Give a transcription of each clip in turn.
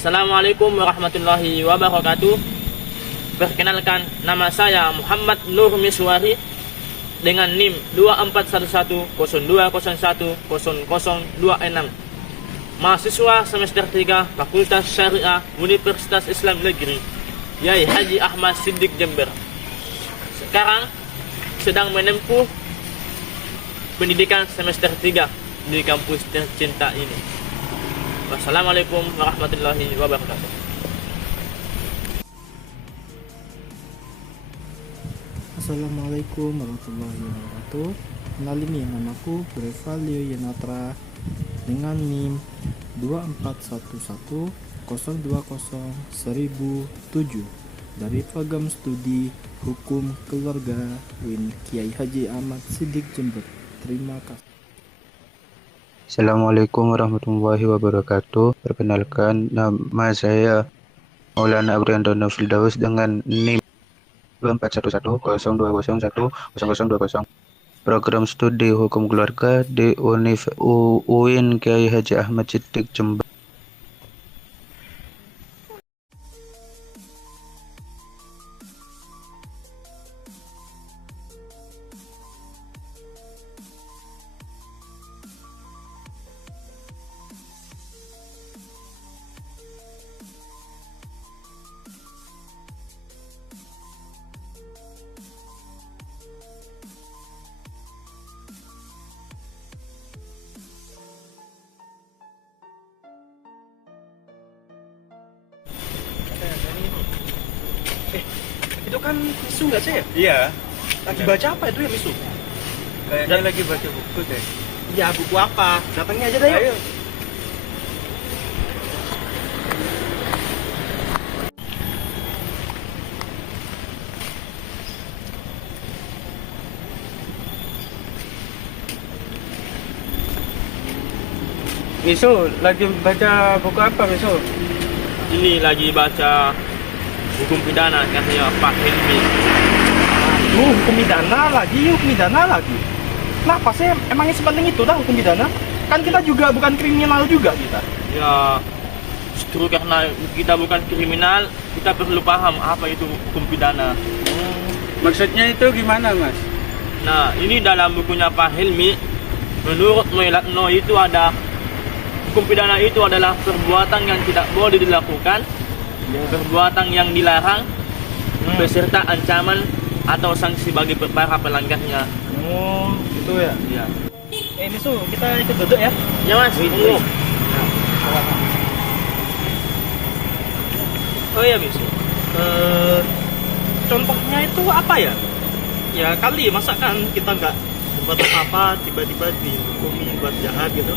Assalamualaikum warahmatullahi wabarakatuh. Perkenalkan, nama saya Muhammad Nur Miswari dengan NIM 241102010026. Mahasiswa semester 3 Fakultas Syariah Universitas Islam Negeri Yai Haji Ahmad Siddiq Jember. Sekarang sedang menempuh pendidikan semester 3 di kampus tercinta ini. Wassalamualaikum warahmatullahi wabarakatuh. Assalamualaikum warahmatullahi wabarakatuh. Kenalin nih, namaku Brevalio Yenatra dengan NIM 241102001007 dari program studi Hukum Keluarga UIN Kiai Haji Ahmad Siddiq Jember. Terima kasih. Assalamualaikum warahmatullahi wabarakatuh. Perkenalkan, nama saya Maulana Abriandono Firdaus dengan NIM 241102010020. Program studi Hukum Keluarga di UIN Kiai Haji Ahmad Siddiq Jember. Itu kan Misu nggak sih? Iya, Lagi baca apa itu ya Misu? kayaknya lagi baca buku deh. Ya buku apa? Datangnya aja deh yuk. Ayo. Misu, lagi baca buku apa Misu? Ini lagi baca hukum pidana karya Pak Helmi. Hukum pidana lagi. Kenapa sih? Emangnya sepenting itu dah hukum pidana? Kan kita juga bukan kriminal juga kita. Ya, justru karena kita bukan kriminal, kita perlu paham apa itu hukum pidana. Maksudnya itu gimana Mas? Nah, ini dalam bukunya Pak Helmi, menurut Moelatno itu ada hukum pidana itu adalah perbuatan yang tidak boleh dilakukan, perbuatan yang dilarang, beserta ancaman atau sanksi bagi para pelanggarnya. Oh, gitu ya. Ya, Misu, kita ikut duduk ya. ya Mas. Iya. Oh ya Misu. Contohnya itu apa ya? Ya kali masa kan kita nggak berbuat apa-apa tiba-tiba dihukumi buat jahat gitu.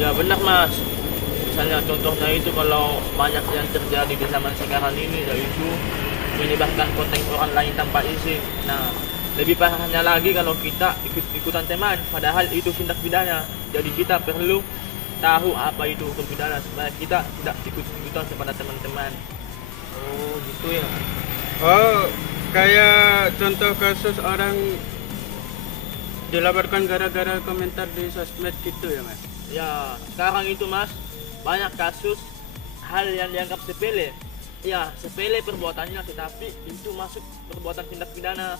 Ya benar Mas. Misalnya contohnya itu kalau banyak yang terjadi di zaman sekarang ini, yaitu menyebarkan konten orang lain tanpa izin. Nah, lebih parahnya lagi kalau kita ikut-ikutan teman, padahal itu tindak pidana. Jadi kita perlu tahu apa itu hukum pidana supaya kita tidak ikut-ikutan kepada teman-teman. Oh gitu ya. Oh, kayak contoh kasus orang dilaporkan gara-gara komentar di sosmed gitu ya Mas? Ya, sekarang itu Mas, banyak kasus hal yang dianggap sepele. Ya, sepele perbuatannya, tetapi itu masuk perbuatan tindak pidana.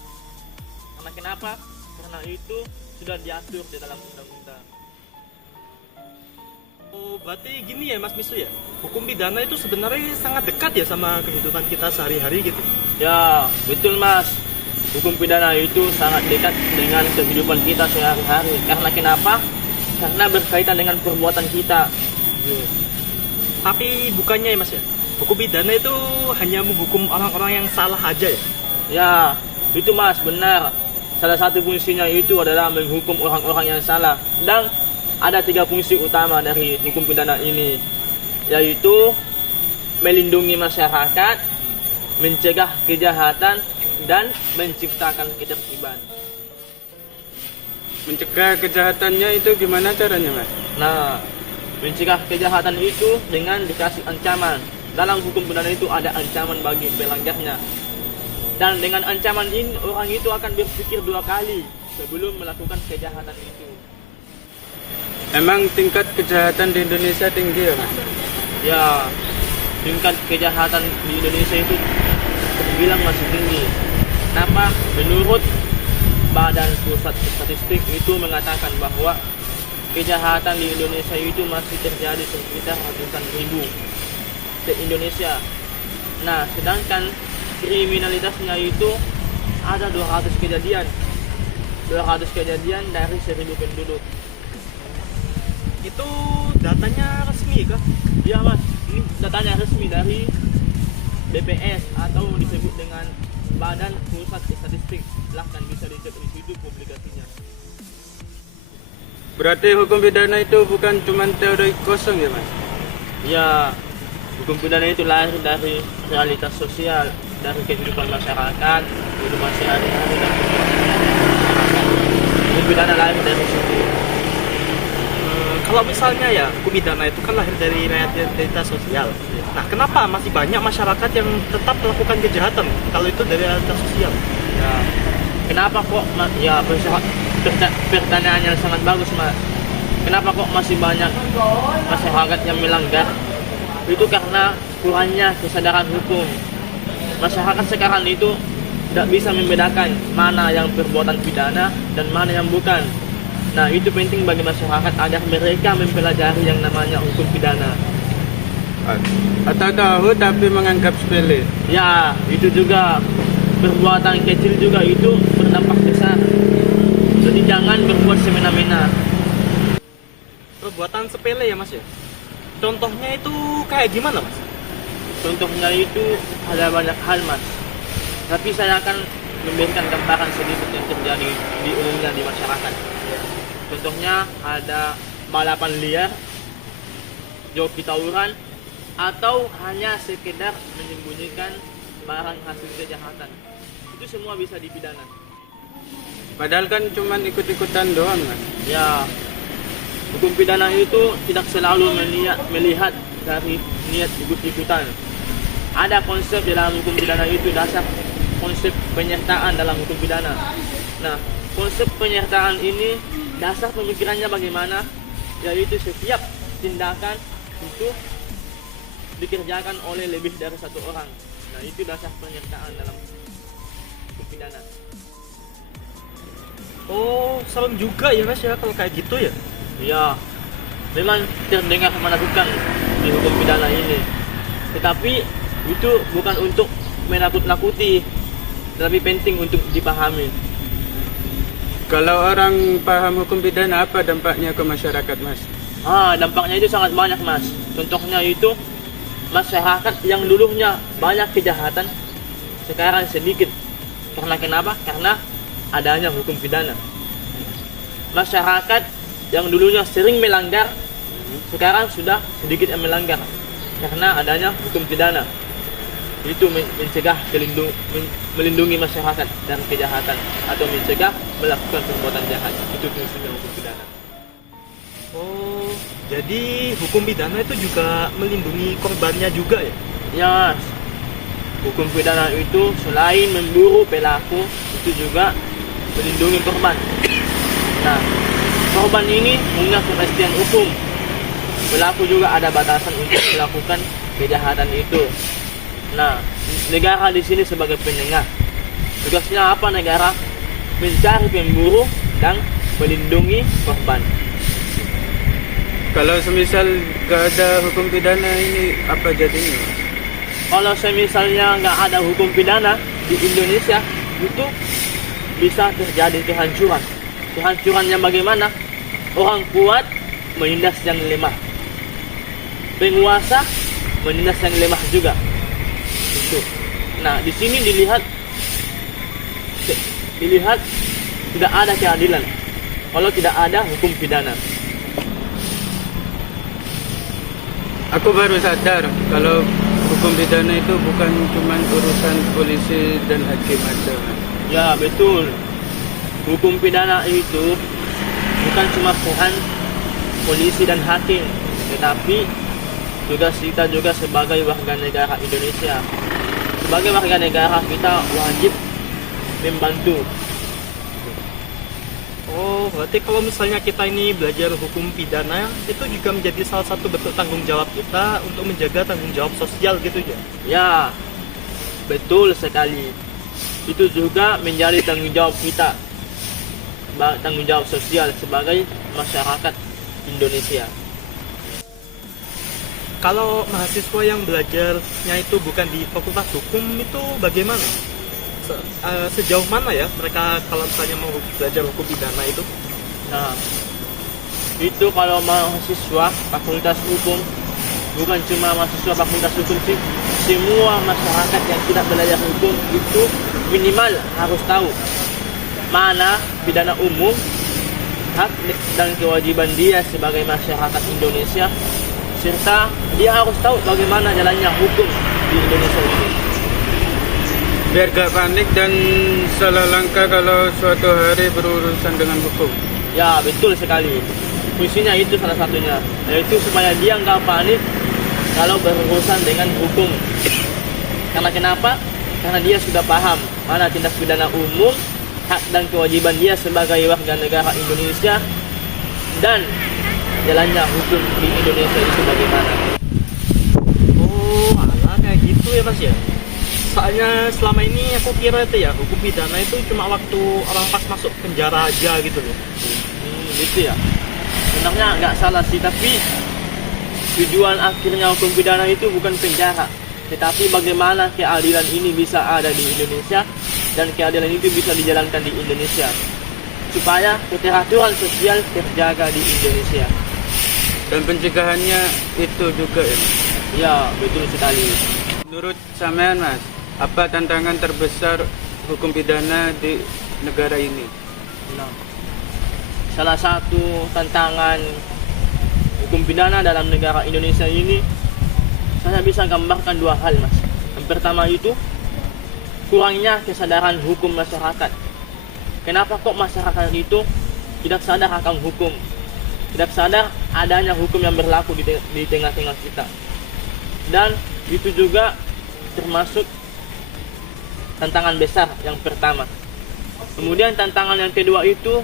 Karena kenapa? Karena itu sudah diatur di dalam undang-undang. Oh berarti gini ya Mas Misu ya. Hukum pidana itu sebenarnya sangat dekat ya sama kehidupan kita sehari-hari gitu. Ya, betul Mas. Hukum pidana itu sangat dekat dengan kehidupan kita sehari-hari. Karena kenapa? Karena berkaitan dengan perbuatan kita. Tapi bukannya ya Mas ya, hukum pidana itu hanya menghukum orang-orang yang salah aja ya? Ya, itu Mas, benar. Salah satu fungsinya itu adalah menghukum orang-orang yang salah. Dan ada 3 fungsi utama dari hukum pidana ini, yaitu melindungi masyarakat, mencegah kejahatan, dan menciptakan ketertiban. Mencegah kejahatannya itu gimana caranya Mas? Nah, mencegah kejahatan itu dengan dikasih ancaman. Dalam hukum pidana itu ada ancaman bagi pelanggarnya. Dan dengan ancaman ini, orang itu akan berpikir 2 kali sebelum melakukan kejahatan itu. Emang tingkat kejahatan di Indonesia tinggi ya Mas? Ya, tingkat kejahatan di Indonesia itu terbilang masih tinggi. Kenapa? Menurut Badan Pusat Statistik itu mengatakan bahwa kejahatan di Indonesia itu masih terjadi sekitar ratusan ribu se-Indonesia. Nah, sedangkan kriminalitasnya itu ada 200 kejadian. 200 kejadian dari 1000 penduduk. Itu datanya resmi kah? Iya mas, ini datanya resmi dari BPS atau disebut dengan Badan Pusat Statistik. Silahkan bisa dicek di situ publikasinya. Berarti hukum pidana itu bukan cuma teori kosong ya mas? Ya, hukum pidana itu lahir dari realitas sosial, dari kehidupan masyarakat, kehidupan sehari-hari dan masyarakat. Hukum pidana lahir dari situ. Kalau misalnya ya hukum pidana itu kan lahir dari realitas sosial. Nah, kenapa masih banyak masyarakat yang tetap melakukan kejahatan kalau itu dari realitas sosial? Ya, kenapa kok ya pertanyaan yang sangat bagus mas. Kenapa kok masih banyak masyarakat yang melanggar? Itu karena kurangnya kesadaran hukum. Masyarakat sekarang itu tidak bisa membedakan mana yang perbuatan pidana dan mana yang bukan. Nah, itu penting bagi masyarakat agar mereka mempelajari yang namanya hukum pidana. Atau tahu tapi menganggap sepele? Ya, itu juga perbuatan kecil juga itu berdampak besar. Jadi jangan berbuat semena-mena. Perbuatan sepele ya mas ya? Contohnya itu kayak gimana mas? Contohnya itu ada banyak hal mas. Tapi saya akan memberikan gambaran sedikit yang terjadi di umumnya di masyarakat. Contohnya ada balapan liar, joki tawuran, atau hanya sekedar menyembunyikan barang hasil kejahatan. Itu semua bisa dipidana. Padahal kan cuma ikut-ikutan doang mas. Ya, hukum pidana itu tidak selalu melihat dari niat ikut-ikutan. Ada konsep dalam hukum pidana itu, dasar konsep penyertaan dalam hukum pidana. Nah, konsep penyertaan ini dasar pemikirannya bagaimana? Yaitu setiap tindakan itu dikerjakan oleh lebih dari satu orang. Nah, itu dasar penyertaan dalam hukum pidana. Oh, serem juga ya mas ya kalau kayak gitu ya? Ya, memang terdengar menakutkan di hukum pidana ini. Tetapi itu bukan untuk menakut-nakuti, tapi penting untuk dipahami. Kalau orang paham hukum pidana, apa dampaknya ke masyarakat mas? Dampaknya itu sangat banyak mas. Contohnya itu masyarakat yang dulunya banyak kejahatan sekarang sedikit. Karena kenapa? Karena adanya hukum pidana. Masyarakat yang dulunya sering melanggar sekarang sudah sedikit yang melanggar karena adanya hukum pidana. Itu mencegah melindungi masyarakat dari kejahatan atau mencegah melakukan perbuatan jahat. Itu fungsinya hukum pidana. Oh, jadi hukum pidana itu juga melindungi korbannya juga ya? Ya, hukum pidana itu selain memburu pelaku, itu juga melindungi korban. Nah, korban ini punya kepastian hukum. Pelaku juga ada batasan untuk melakukan kejahatan itu. Nah, negara di sini sebagai penengah. Tugasnya apa negara? Mencari pemburu dan melindungi korban. Kalau semisal gak ada hukum pidana ini, apa jadinya mas? Kalau misalnya nggak ada hukum pidana di Indonesia, itu bisa terjadi kehancuran. Kehancurannya bagaimana? Orang kuat menindas yang lemah. Penguasa menindas yang lemah juga. Itu. Nah, di sini dilihat tidak ada keadilan kalau tidak ada hukum pidana. Aku baru sadar kalau hukum pidana itu bukan cuma urusan polisi dan hakim aja mas. Ya, betul. Hukum pidana itu bukan cuma peran polisi dan hakim, tetapi tugas kita juga sebagai warga negara Indonesia. Sebagai warga negara kita wajib membantu. Oh, berarti kalau misalnya kita ini belajar hukum pidana, itu juga menjadi salah satu bentuk tanggung jawab kita untuk menjaga tanggung jawab sosial gitu ya? Ya, betul sekali. Itu juga menjadi tanggung jawab kita, tanggung jawab sosial sebagai masyarakat Indonesia. Kalau mahasiswa yang belajarnya itu bukan di Fakultas Hukum itu bagaimana? Sejauh mana ya mereka kalau misalnya mau belajar hukum pidana itu? Nah, itu kalau mahasiswa Fakultas Hukum, bukan cuma mahasiswa Fakultas Hukum sih, semua masyarakat yang tidak belajar hukum itu minimal harus tahu mana pidana umum, hak dan kewajiban dia sebagai masyarakat Indonesia, serta dia harus tahu bagaimana jalannya hukum di Indonesia ini. Biar gak panik dan salah langkah kalau suatu hari berurusan dengan hukum. Ya, betul sekali. Fungsinya itu salah satunya, yaitu supaya dia nggak panik kalau berurusan dengan hukum. Karena kenapa? Karena dia sudah paham mana tindak pidana umum, hak dan kewajiban dia sebagai warga negara Indonesia, dan jalannya hukum di Indonesia itu bagaimana. Oh, alah kayak gitu ya Mas ya? Soalnya selama ini aku kira itu ya hukum pidana itu cuma waktu orang pas masuk penjara aja gitu loh. Gitu ya. Sebenarnya nggak salah sih, tapi tujuan akhirnya hukum pidana itu bukan penjara, tetapi bagaimana keadilan ini bisa ada di Indonesia dan keadilan itu bisa dijalankan di Indonesia, supaya keteraturan sosial terjaga di Indonesia. Dan pencegahannya itu juga ya. Ya, betul sekali. Menurut sampean Mas, apa tantangan terbesar hukum pidana di negara ini? Nah, salah satu tantangan hukum pidana dalam negara Indonesia ini, saya bisa gambarkan dua hal, Mas. Yang pertama itu kurangnya kesadaran hukum masyarakat. Kenapa kok masyarakat itu tidak sadar akan hukum, tidak sadar adanya hukum yang berlaku di tengah-tengah kita. Dan itu juga termasuk tantangan besar yang pertama. Kemudian tantangan yang kedua itu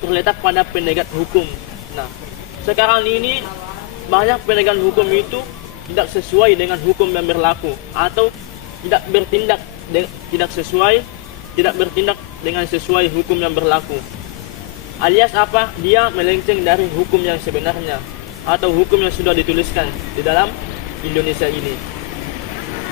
terletak pada penegak hukum. Nah, sekarang ini banyak penegak hukum itu tidak sesuai dengan hukum yang berlaku, atau tidak bertindak dengan sesuai hukum yang berlaku. Alias apa? Dia melenceng dari hukum yang sebenarnya atau hukum yang sudah dituliskan di dalam Indonesia ini.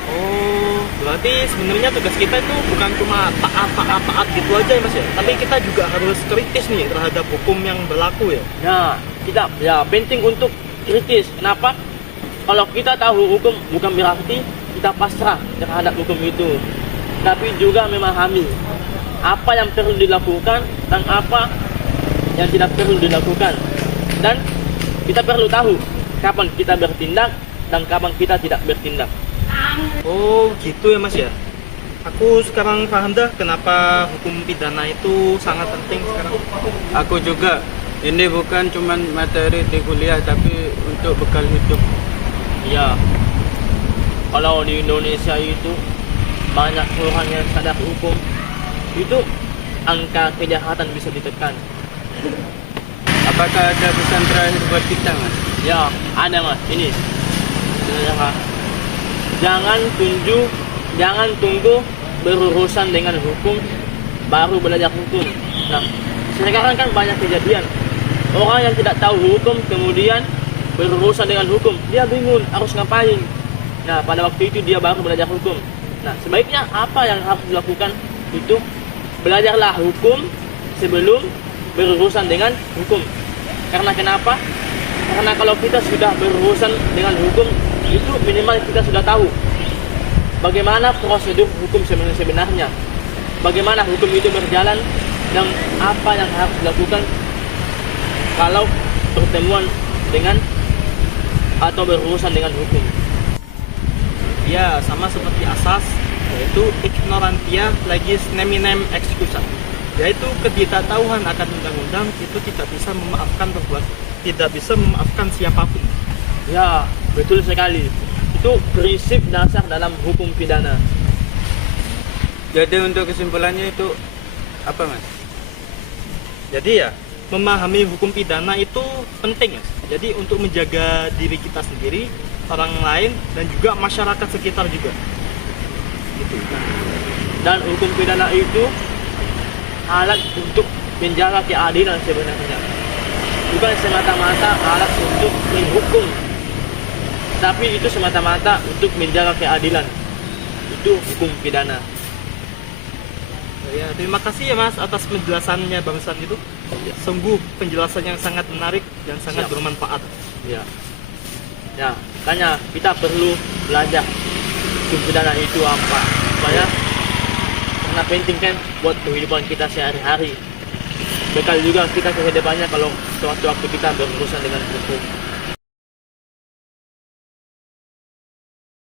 Oh, berarti sebenarnya tugas kita itu bukan cuma taat gitu aja ya Mas ya, tapi kita juga harus kritis nih terhadap hukum yang berlaku ya. Nah, kita penting untuk kritis. Kenapa? Kalau kita tahu hukum bukan berarti kita pasrah terhadap hukum itu, tapi juga memahami apa yang perlu dilakukan dan apa yang tidak perlu dilakukan. Dan kita perlu tahu kapan kita bertindak dan kapan kita tidak bertindak. Oh, gitu ya Mas ya. Aku sekarang paham dah kenapa hukum pidana itu sangat penting sekarang. Aku juga, ini bukan cuma materi di kuliah tapi untuk bekal hidup. Ya, kalau di Indonesia itu banyak orang yang sadar hukum, itu angka kejahatan bisa ditekan. Apakah ada pesan terakhir buat kita Mas? Ya, ada Mas. Ini sebenarnya, jangan tunggu berurusan dengan hukum baru belajar hukum. Nah, sekarang kan banyak kejadian orang yang tidak tahu hukum kemudian berurusan dengan hukum, dia bingung harus ngapain. Nah, pada waktu itu dia baru belajar hukum. Nah, sebaiknya apa yang harus dilakukan itu belajarlah hukum sebelum berurusan dengan hukum. Karena kenapa? Karena kalau kita sudah berurusan dengan hukum, itu minimal kita sudah tahu bagaimana prosedur hukum sebenarnya, bagaimana hukum itu berjalan, dan apa yang harus dilakukan kalau bertemuan dengan atau berurusan dengan hukum. Ya, sama seperti asas, yaitu ignorantia legis neminem excusa, yaitu ketidaktahuan akan undang-undang itu tidak bisa memaafkan siapapun. Ya, betul sekali. Itu prinsip dasar dalam hukum pidana. Jadi untuk kesimpulannya itu apa Mas? Jadi ya, memahami hukum pidana itu penting, Mas. Jadi untuk menjaga diri kita sendiri, orang lain, dan juga masyarakat sekitar juga. Gitu. Dan hukum pidana itu alat untuk menjaga keadilan sebenarnya. Bukan semata-mata alat untuk menghukum, tapi itu semata-mata untuk menjaga keadilan. Itu hukum pidana. Ya, terima kasih ya Mas atas penjelasannya Bangsan itu. Sungguh penjelasan yang sangat menarik dan sangat Siap. bermanfaat. Ya, ya, makanya kita perlu belajar hukum pidana itu apa, supaya karena penting kan buat kehidupan kita sehari-hari. Bekal juga kita ke depannya kalau sewaktu-waktu kita berurusan dengan hukum.